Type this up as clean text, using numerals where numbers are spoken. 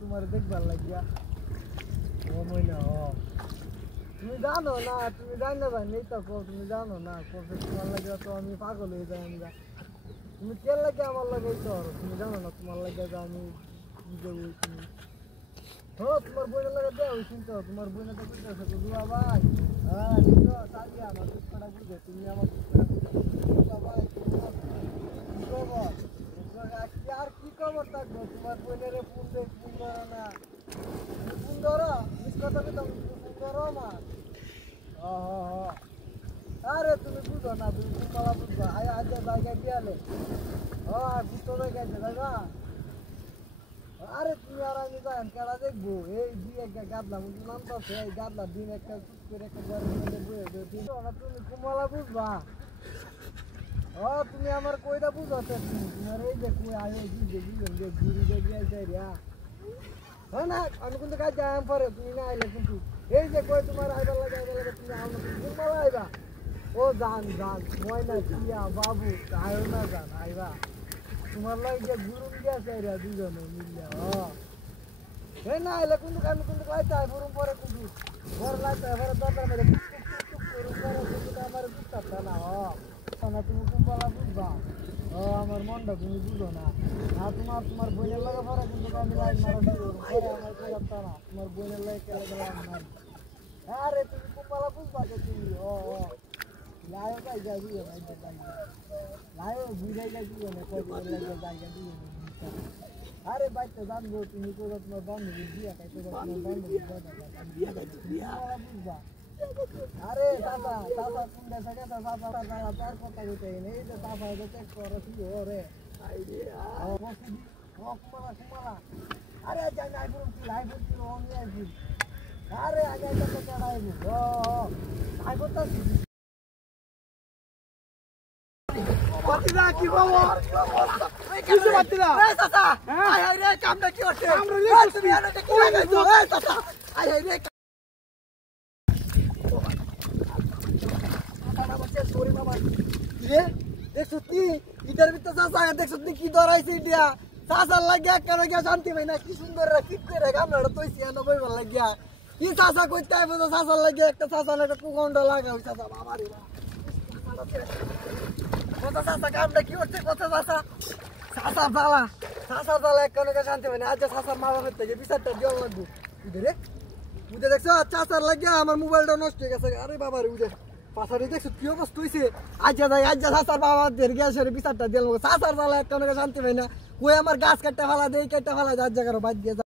তোমার দেখবার লাগিয়া ও মইনা তুমি জানো না, তুমি জানো না নেই তো তুমি জানো না তোমার লাগে তো আমি পাগল হয়ে যাই। আমরা তুমি কেন লাগে আমার লাগে তো তুমি জানো না তোমার লাগে আমি তুমি তোমার বইয়ের লাগে দেওয়া হয়েছিল তো তোমার বইটা বুঝতেছো তো দুলা ভাই। হ্যাঁ সাজি আমার দুঃখটা বুঝে তুমি আমার দুঃখটা ভাই কি খবর আর কি খবর থাকবো তোমার বইয়ের ফোন দেখ ফোন ধরো না ফোন ধরো মিস কথা তুমি ফোন ধরো আমার আরে তুমি বুঝো না তুমি তোমার বুঝবা আজ জায়গায় গিয়ালে বুঝতে জায়গায় দাদা। আরে তুমি আর আমি যাই কেডা দেখবো এই দিয়ে গাদলা নাম তো এই গাদলা দিন একটা তুমি কুমলা বুঝবা। তুমি আমার কইটা বুঝাতে তোমার এই যে কই আয় ঘুরি হ্যাঁ না আমি কিন্তু কাজ যাই পরে তুমি না আইলে কিন্তু এই যে কই তোমার আইবার লাগে তুমি আও না তুমি কুমলা আইবা ও জান ময়না টিয়া বাবু আয়ো না জান আইবা তোমার লাগে ঘুরুন গেছে রে দুজনে মিলিয়া এই না আইলে কিন্তু আমি কিন্তু লাইতে আই ঘুরুন পরে কিন্তু ঘর লাইতে পরে দরকার মেরে করুন পরে কিন্তু আমার বুঝতে না না তুমি কুমলা বুঝবা আমার মনটা তুমি বুঝো না তোমার বোনের লাগে পরে কিন্তু আমি লাইন মারা শুরু পরে আমার করতে না তোমার বোনের লাগে কেলে মারি। আরে তুমি কুমলা বুঝবা যে তুমি লায়ও যাই যাই দিও না লায়ও বুঝাই যাই দিও না কই লাগে জায়গা দিও না। আরে ভাই তো জানবো তুমি তো তোমার বান্ধবী দিয়া খাইতে তোমার বান্ধবী বুঝবা। আরে দাদা কুন্ডা থাকে দাদা তার কথা বলতে নেই যে দাদা চেক করো কি রে কুমারা আরে যাই নাই বলুন কি লাইভ ছিল অন্য আইবি আরে আগে তো চড়াইবি লাইভ করতেছি পাতিরা কি খবর কিছু পাতিরা এই চাচা আই আই রে কামটা কি হচ্ছে আমরা তুমি আনাটা কি লাগাইছো এই চাচা আই আই রে সরি মামা রে দেখছো কি ইদার ভিতর চাচা দেখছো কি দরাইছে ইন্ডিয়া চাচার লাগিয়া কেন গিয়া শান্তি ভাই না কি সুন্দর রাখি করে গামলাটা তৈছি না বইবার লাগিয়া কি চাচা কইতে আইবো তো চাচার লাগিয়া একটা চাচার একটা কুকন্ডা লাগা হইছে চাচা বাবারে কথা চাচা কামটা কি হচ্ছে কথা চাচা চাচা জ্বালা কেন গিয়া শান্তি ভাই না আজ চাচার মা বাবার থেকে বিচারটা দেওয়া লাগবো রে উদে দেখছো চাচার লাগিয়া আমার মোবাইলটা নষ্ট হয়ে গেছে। আরে বাবারে উদে পাশারে দেখছো কি অবস্থা হইছে আজ চাচার বাবা দের গেছে বিচারটা দিলাম চাচার জ্বালা কেন গিয়া শান্তি ভাই না কই আমার গাছ কাটতে ফেলা দেই কাটতে ফেলা যার জায়গার বাদ দিয়ে